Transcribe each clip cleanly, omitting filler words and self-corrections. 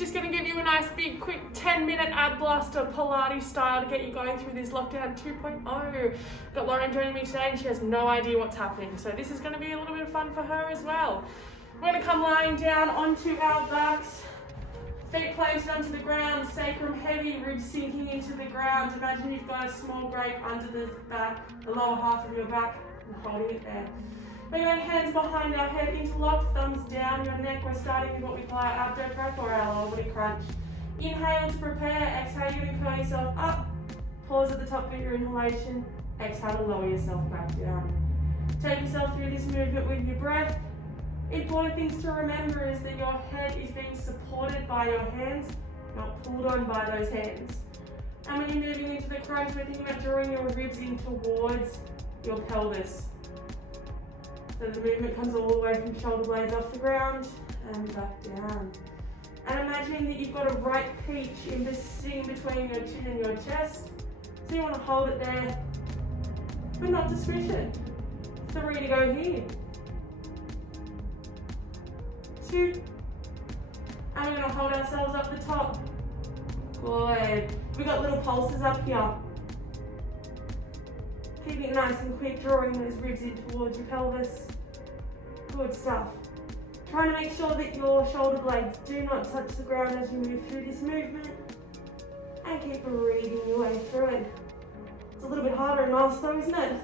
just going to give you a nice big quick 10-minute ab blaster Pilates style to get you going through this lockdown 2.0. Got Lauren joining me today and she has no idea what's happening. So this is going to be a little bit of fun for her as well. We're going to come lying down onto our backs. Feet planted onto the ground, sacrum heavy, ribs sinking into the ground. Imagine you've got a small grape under the back, the lower half of your back, and holding it there. We're going hands behind our head, interlocked, thumbs down your neck. We're starting with what we call our abdo prep or our lower body crunch. Inhale to prepare, exhale, you're going to curl yourself up. Pause at the top of your inhalation. Exhale to lower yourself back down. Take yourself through this movement with your breath. Important things to remember is that your head is being supported by your hands, not pulled on by those hands. And when you're moving into the crunch, we're thinking about drawing your ribs in towards your pelvis. So the movement comes all the way from shoulder blades off the ground and back down. And imagining that you've got a right peach sitting between your chin and your chest. So you want to hold it there, but not to squish it. 3 to go here. 2. And we're going to hold ourselves up the top. Good. We've got little pulses up here. Keeping it nice and quick, drawing those ribs in towards your pelvis. Good stuff. Trying to make sure that your shoulder blades do not touch the ground as you move through this movement. And keep breathing your way through it. It's a little bit harder in us though, isn't it?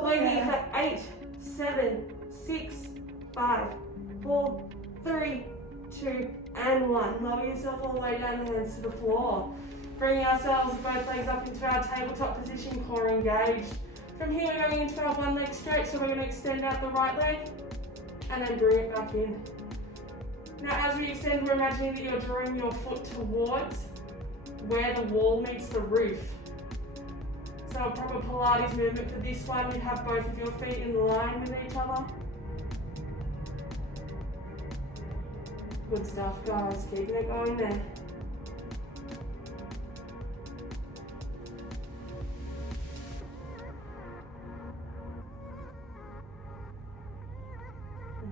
We're here for 8, 7, 6, 5, 4, 3, 2, and 1. Lower yourself all the way down, hands to the floor. Bringing ourselves both legs up into our tabletop position, core engaged. From here we're going into our one leg stretch, so we're going to extend out the right leg and then bring it back in. Now as we extend, we're imagining that you're drawing your foot towards where the wall meets the roof. So a proper Pilates movement for this one, you have both of your feet in line with each other. Good stuff, guys. Keeping it going there.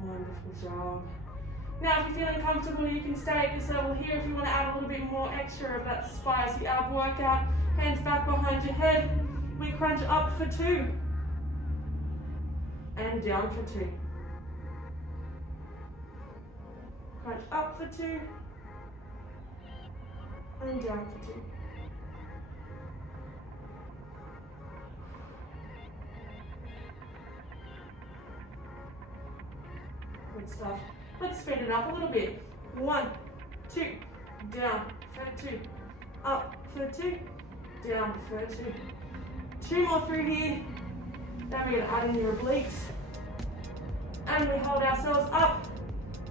Wonderful job. Now, if you're feeling comfortable, you can stay at this level here. If you want to add a little bit more extra of that spicy ab workout, hands back behind your head. We crunch up for 2 and down for 2. Crunch up for 2 and down for 2. Good stuff. Let's speed it up a little bit. 1, 2, down for 2, up for 2, down for 2. 2 more through here. Then we're going to add in your obliques. And we hold ourselves up.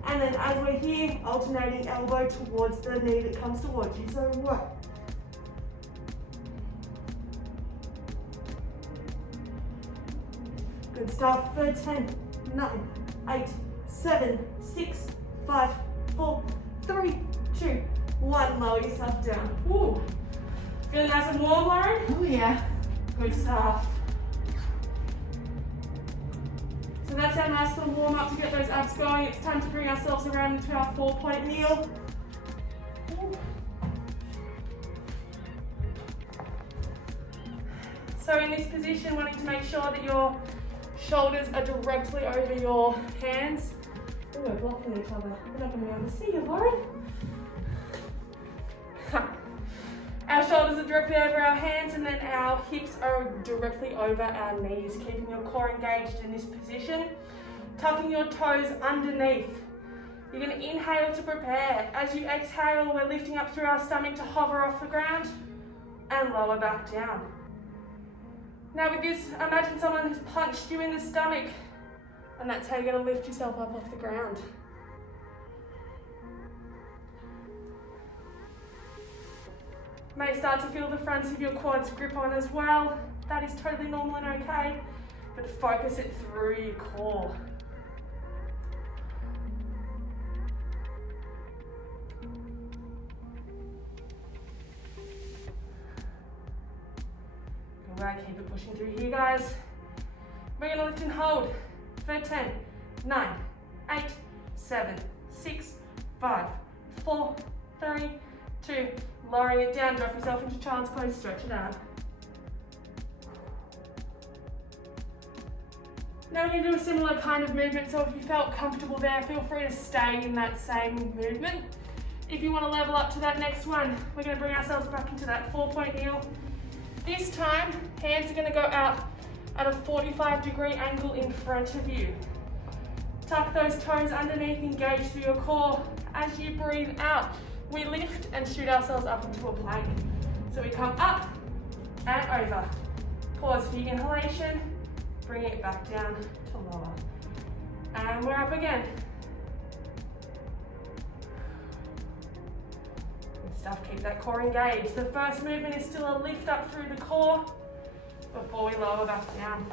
And then as we're here, alternating elbow towards the knee that comes towards you. So what? Good stuff. For 10, 9, 8, 7, 6, 5, 4, 3, 2, 1. Lower yourself down. Woo. Feeling nice and warm, Lauren? Oh yeah. Good stuff. So that's our nice little warm up to get those abs going. It's time to bring ourselves around into our 4-point kneel. So in this position, wanting to make sure that your shoulders are directly over your hands. Oh, we're blocking each other. We're not going to be able to see you, Lauren. Our shoulders are directly over our hands and then our hips are directly over our knees, keeping your core engaged in this position. Tucking your toes underneath. You're going to inhale to prepare. As you exhale, we're lifting up through our stomach to hover off the ground and lower back down. Now with this, imagine someone has punched you in the stomach and that's how you're going to lift yourself up off the ground. May start to feel the fronts of your quads grip on as well. That is totally normal and okay, but focus it through your core. Good work, keep it pushing through here, guys. We're going to lift and hold for 10, 9, 8, 7, 6, 5, 4, 3, 2. Lowering it down, drop yourself into child's pose, stretch it out. Now we're going to do a similar kind of movement, so if you felt comfortable there, feel free to stay in that same movement. If you want to level up to that next one, we're going to bring ourselves back into that 4-point heel. This time, hands are going to go out at a 45-degree angle in front of you. Tuck those toes underneath, engage through your core. As you breathe out, we lift and shoot ourselves up into a plank. So we come up and over. Pause for your inhalation, bring it back down to lower. And we're up again. Good stuff, keep that core engaged. The first movement is still a lift up through the core before we lower back down.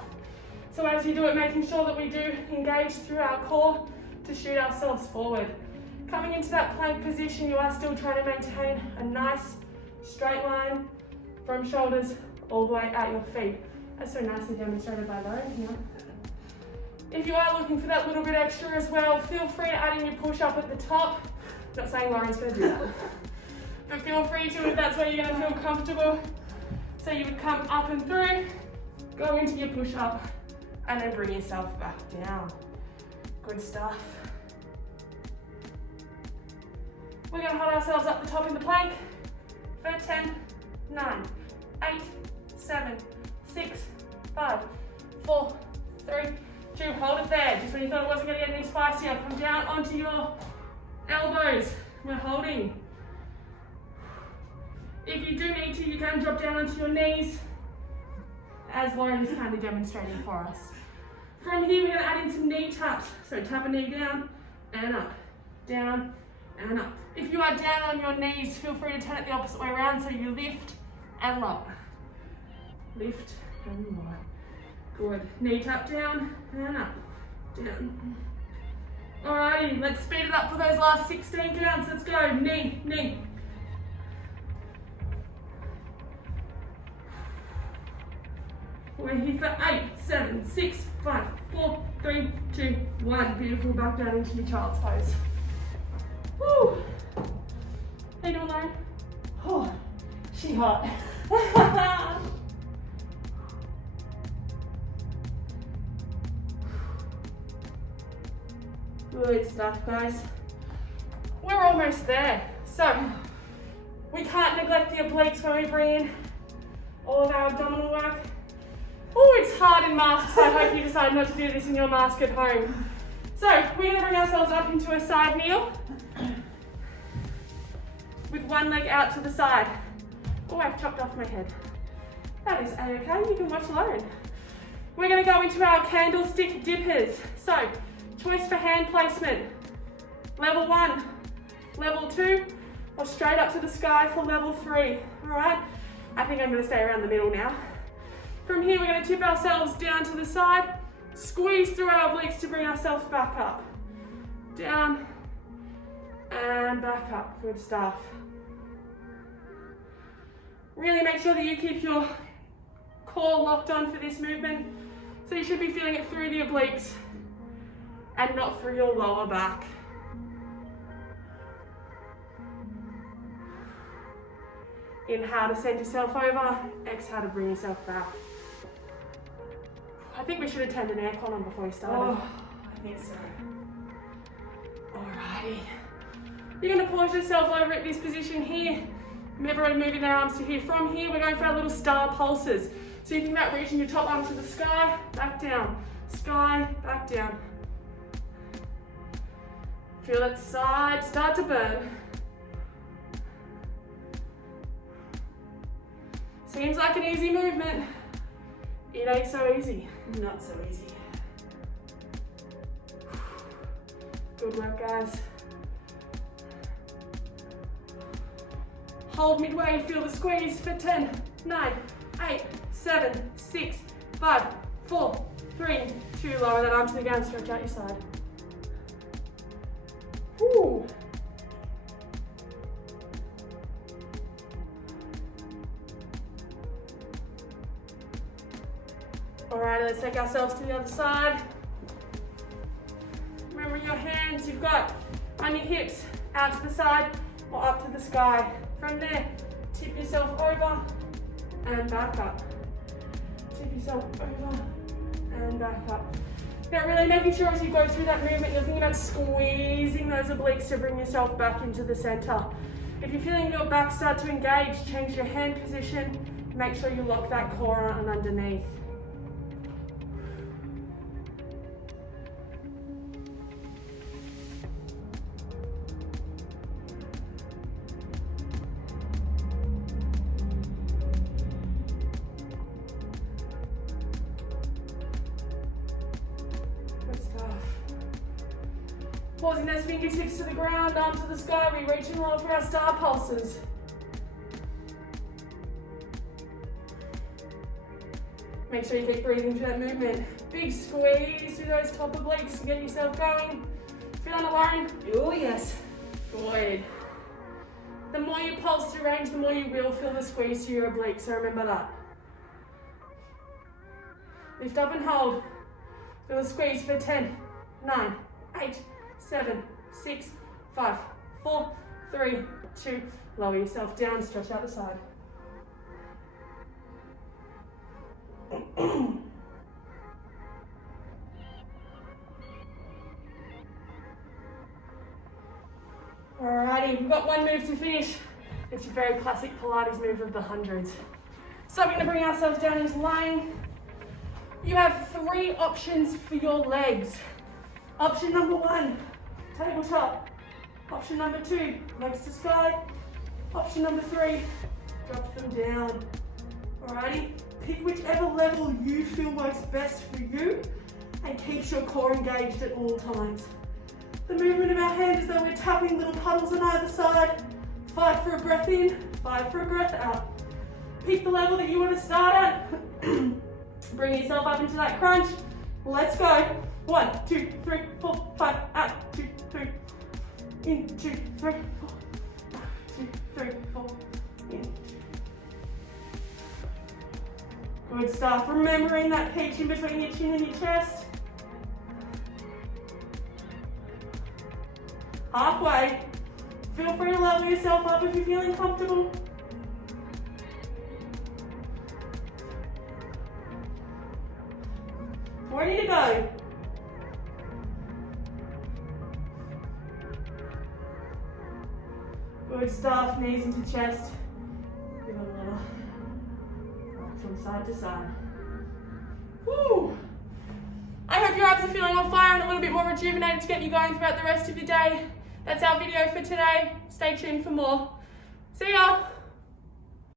So as you do it, making sure that we do engage through our core to shoot ourselves forward. Coming into that plank position, you are still trying to maintain a nice straight line from shoulders all the way at your feet. That's so nicely demonstrated by Lauren here. If you are looking for that little bit extra as well, feel free to add in your push-up at the top. Not saying Lauren's going to do that. But feel free to if that's where you're going to feel comfortable. So you would come up and through, go into your push-up, and then bring yourself back down. Good stuff. We're going to hold ourselves up the top in the plank for 10, 9, 8, 7, 6, 5, 4, 3, 2. Hold it there. Just when you thought it wasn't going to get any spicier, come down onto your elbows. We're holding. If you do need to, you can drop down onto your knees, as Lauren is kindly demonstrating for us. From here, we're going to add in some knee taps. So tap a knee down and up, down and up. If you are down on your knees, feel free to turn it the opposite way around, so you lift and lower. Lift and lower. Good. Knee tap down and up, down. Alrighty, let's speed it up for those last 16 counts. Let's go. Knee, knee. We're here for 8, 7, 6, 5, 4, 3, 2, 1. Beautiful. Back down into your child's pose. Woo! How you doing, Lauren? Oh, she hot. Good stuff, guys. We're almost there. So, we can't neglect the obliques when we bring in all of our abdominal work. Oh, it's hard in masks. I hope you decide not to do this in your mask at home. So, we're going to bring ourselves up into a side kneel with one leg out to the side. Oh, I've chopped off my head. That is a-okay. You can watch Lauren. We're going to go into our candlestick dippers. So, choice for hand placement. Level 1, level 2, or straight up to the sky for level 3. All right? I think I'm going to stay around the middle now. From here, we're going to tip ourselves down to the side, squeeze through our obliques to bring ourselves back up. Down and back up. Good stuff. Really make sure that you keep your core locked on for this movement. So you should be feeling it through the obliques and not through your lower back. Inhale to send yourself over, exhale to bring yourself back. I think we should have turned an aircon on before we started. Oh, I think so. Alrighty. You're going to pause yourself over at this position here. Everyone moving their arms to here. From here, we're going for our little star pulses. So you think about reaching your top arm to the sky, back down. Sky, back down. Feel that side start to burn. Seems like an easy movement. It ain't so easy. Not so easy. Good work, guys. Hold midway, feel the squeeze for 10, 9, 8, 7, 6, 5, 4, 3, 2. Lower that arm to the ground, stretch out your side. Woo. Alright, let's take ourselves to the other side. Remember your hands you've got on your hips out to the side or up to the sky. From there, tip yourself over and back up. Tip yourself over and back up. Now really making sure as you go through that movement, you're thinking about squeezing those obliques to bring yourself back into the center. If you're feeling your back start to engage, change your hand position. Make sure you lock that core on underneath. Pausing those fingertips to the ground, arms to the sky, we reaching low for our star pulses. Make sure you keep breathing through that movement. Big squeeze through those top obliques to get yourself going. Feeling it, Lauren? Oh yes. Good. The more you pulse through range, the more you will feel the squeeze through your obliques, so remember that. Lift up and hold. Feel the squeeze for 10, 9, 8, 7, 6, 5, 4, 3, 2. Lower yourself down, stretch out the side. Alrighty, we've got one move to finish. It's your very classic Pilates move of the hundreds. So we're going to bring ourselves down into lying. You have 3 options for your legs. Option number 1, tabletop. Option number 2, legs to sky. Option number 3, drop them down. Alrighty, pick whichever level you feel works best for you and keeps your core engaged at all times. The movement of our hand is though we're tapping little puddles on either side. 5 for a breath in, 5 for a breath out. Pick the level that you want to start at. Bring yourself up into that crunch. Let's go. 1, 2, 3, 4, 5, out. 2, 3. In, 2, 3, 4. 2, 3, 4. In. Good stuff. Remembering that peach in between your chin and your chest. Halfway. Feel free to level yourself up if you're feeling comfortable. Ready to go. Good stuff. Knees into chest. Give it a little rock from side to side. Woo! I hope your abs are feeling on fire and a little bit more rejuvenated to get you going throughout the rest of your day. That's our video for today. Stay tuned for more.